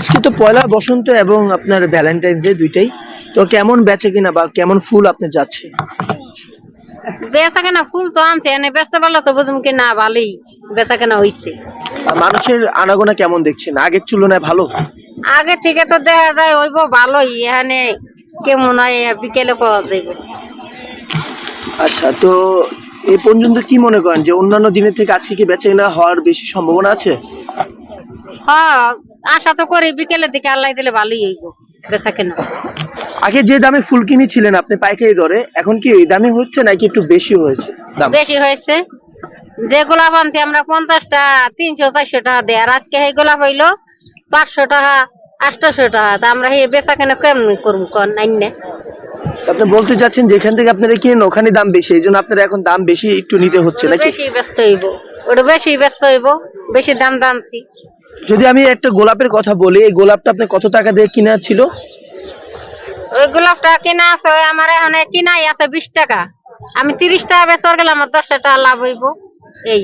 আজকে তো পয়লা বসন্ত এবং আপনার ভ্যালেন্টাইন্স ডে দুইটাই। তো কেমন বেচে কিনা বা কেমন ফুল আপনি যাচ্ছে? বেচা কেনা ফুল তো আনছে এনে বেচতে পারলে তো বুঝুন কি না ভালোই বেচা কেনা হইছে। মানুষের আনাগোনা কেমন দেখছেন আগের তুলনায় ভালো? আগে থেকে তো দেখা যায় হইব ভালোই, এখানে কেমন হয় বিকেলে পাওয়া যাইব। আচ্ছা, তো এই পর্যন্ত কি মনে করেন যে অন্যান্য দিনের থেকে আজকে কি বেচে কিনা হওয়ার বেশি সম্ভাবনা আছে? হ্যাঁ, আশা তো করি বিকেলের দিকে আল্লাহ দিলে ভালোই হইব বেচা কেনা। আগে যে দামে ফুল কিনেছিলেন আপনি পাইকারি দরে, এখন কি এই দামে হচ্ছে নাকি একটু বেশি হয়েছে দাম? বেশি হয়েছে। যে গোলাপ আনছি আমরা 50টা 300-400 টাকা দেয়, আর আজকে এই গোলাপ হইলো 500 টাকা 800 টাকা। তা আমরা এই বেচা কেনা কেমন করবো কন আইনে? আপনি বলতে চাচ্ছেন যেখান থেকে আপনারা কিনেন ওখানে দাম বেশি, এই জন্য আপনারা এখন দাম বেশি একটু নিতে হচ্ছে নাকি? বেশি ব্যস্ত হইব, ওটা বেশি ব্যস্ত হইব, বেশি দাম দামছি। যদি আমি একটা গোলাপের কথা বলি, এই গোলাপটা আপনি কত টাকা দিয়ে কিনা ছিল? ওই গোলাপটা কিনা আছে ওই আমার এখানে কিনাই আছে 20 টাকা। আমি 30 টাকা বেচবার গেলে আমার 10 টাকা লাভ হইব। এই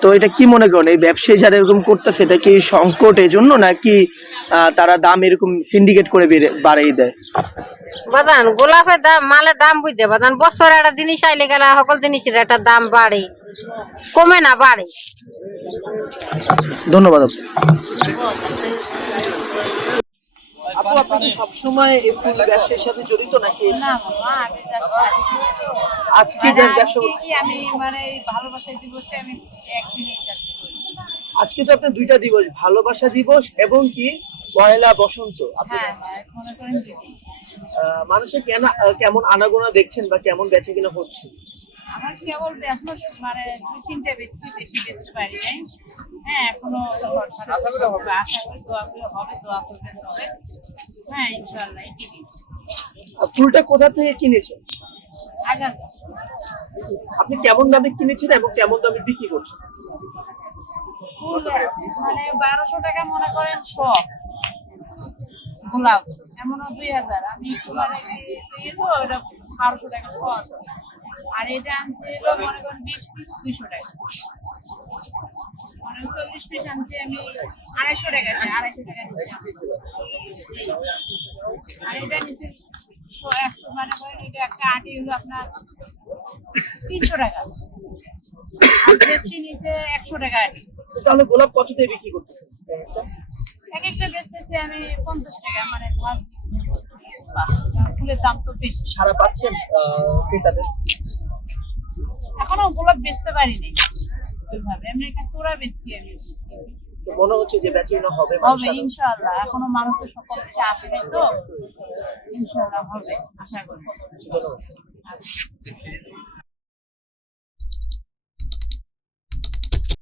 তো এটা কি মনে করেন এই ব্যবসায়ী যারা এরকম করতেছে এটা কি সংকট এই জন্য নাকি তারা দাম এরকম সিন্ডিকেট করে বাড়িয়ে দেয়? বাদান গোলাপের দাম মালের দাম বুঝতে বাদান বছর একটা জিনিস আইলে গেলে সকল জিনিসের একটা দাম বাড়ে, কমে না বাড়ে। ধন্যবাদ আপু। আপু, আপনি কি সবসময় এই ফুল ব্যবসার সাথে জড়িত নাকি না মামা, আমি আজকে যে ব্যবসা? আমি মানে ভালোবাসা দিবসে আমি একদিনই চাষ করি। আজকে তো আপনার দুইটা দিবস, ভালোবাসা দিবস এবং কি পয়লা বসন্ত। হ্যাঁ হ্যাঁ, মনে করেন দিদি মানুষের কেমন আনাগোনা দেখছেন বা কেমন বেচে কিনা হচ্ছে? আমার কেবল এখনো মানে 2-3টা বেচছি, বেশি বেচতে পারি নাই। হ্যাঁ, এখনো আশা করি দোয়া করে হবে, দোয়া করবেন তবে। হ্যাঁ, ইনশাআল্লাহ ঠিকই। ফুলটা কোথা থেকে কিনেছেন? আগাম আপনি কেমন দামে কিনেছেন এবং কেমন দামে বিক্রি করছেন? ফুল মানে 1200 টাকা মনে করেন সব গোলাপ, এমনও 2000। আমি মানে তো ওটা 1200 টাকা সব। আর এটা আনছে হলো মনে করেন 20 পিস 200 টাকা, মানে 40 পিস আনছি আমি 250 টাকা দিয়ে, 250 টাকা নিচ্ছি আমি। আর এটা নিচে 100 মানে করেন এটা একটা আটি হলো আপনার 300 টাকা, আর পেপসি নিচে 100 টাকা আটি। তাহলে গোলাপ কত দিয়ে বিক্রি করতেছেন? এক একটা বেচতেছি আমি 50 টাকা, মানে ফুলের দাম তো বেশি। সারা পাচ্ছেন ক্রেতাদের? এখনো গোলাপ বেচতে পারিনি ওইভাবে, এমনি একটা তোড়া বেচছি আমি। তো মনে হচ্ছে যে বেচে কিনা হবে হবে ইনশাআল্লাহ, এখনো মানুষের সকল কিছু আসে নাই তো, ইনশাআল্লাহ হবে আশা করি। ধন্যবাদ।